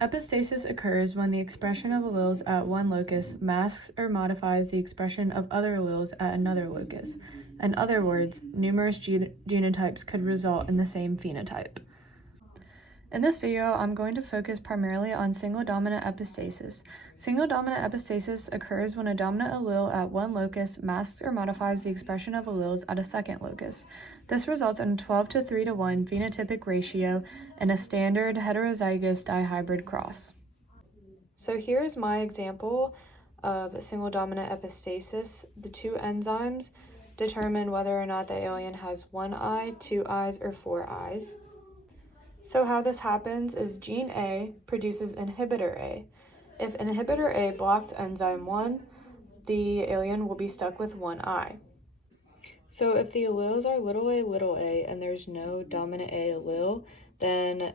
Epistasis occurs when the expression of alleles at one locus masks or modifies the expression of other alleles at another locus. In other words, numerous genotypes could result in the same phenotype. In this video, I'm going to focus primarily on single dominant epistasis. Single dominant epistasis occurs when a dominant allele at one locus masks or modifies the expression of alleles at a second locus. This results in a 12:3:1 phenotypic ratio and a standard heterozygous dihybrid cross. So here's my example of single dominant epistasis. The two enzymes determine whether or not the alien has one eye, two eyes, or four eyes. So how this happens is gene A produces inhibitor A. If inhibitor A blocks enzyme 1, the alien will be stuck with one eye. So if the alleles are little a, and there's no dominant A allele, then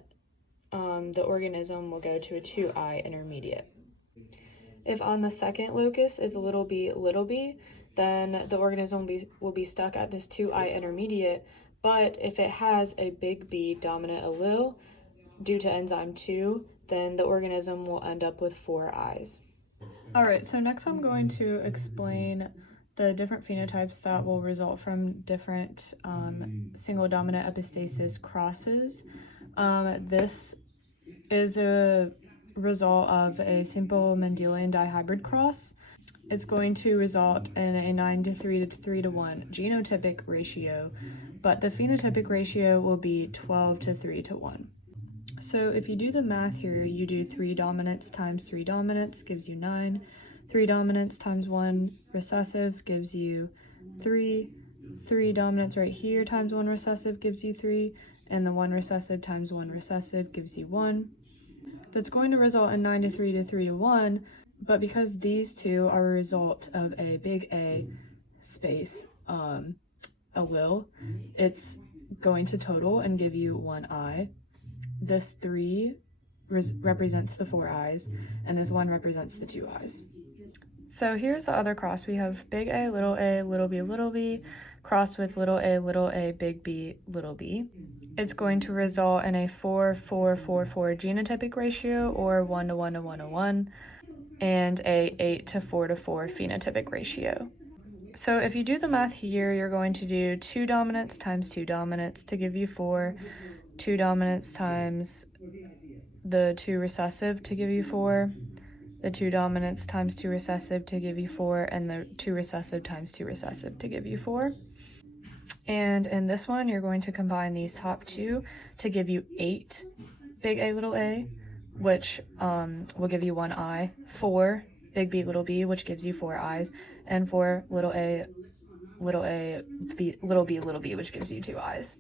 the organism will go to a 2-eye intermediate. If on the second locus is little b, then the organism will be stuck at this 2-eye intermediate. But if it has a big B dominant allele due to enzyme 2, then the organism will end up with 4 eyes. All right, so next I'm going to explain the different phenotypes that will result from different single dominant epistasis crosses. This is a result of a simple Mendelian dihybrid cross. It's going to result in a 9:3:1 genotypic ratio, but the phenotypic ratio will be 12:3:1. So if you do the math here, you do 3 dominants times 3 dominants gives you 9. 3 dominants times 1 recessive gives you 3. 3 dominants right here times 1 recessive gives you 3. And the 1 recessive times 1 recessive gives you 1. That's going to result in 9:3:1. But because these two are a result of a big A space allele, it's going to total and give you 1 eye. This 3 represents the 4 eyes, and this 1 represents the 2 eyes. So here's the other cross. We have big A, little b, crossed with little a, big B, little b. It's going to result in a 4:4:4:4 genotypic ratio, or 1:1:1:1. and a 8:4:4 phenotypic ratio. So if you do the math here, you're going to do 2 dominants times 2 dominants to give you 4, 2 dominants times the 2 recessive to give you 4, the 2 dominants times 2 recessive to give you 4, and the 2 recessive times 2 recessive to give you 4. And in this one, you're going to combine these top two to give you 8 big A, little a, which will give you 1 eye, 4 big B, which gives you 4 eyes, and 4 little b, which gives you 2 eyes.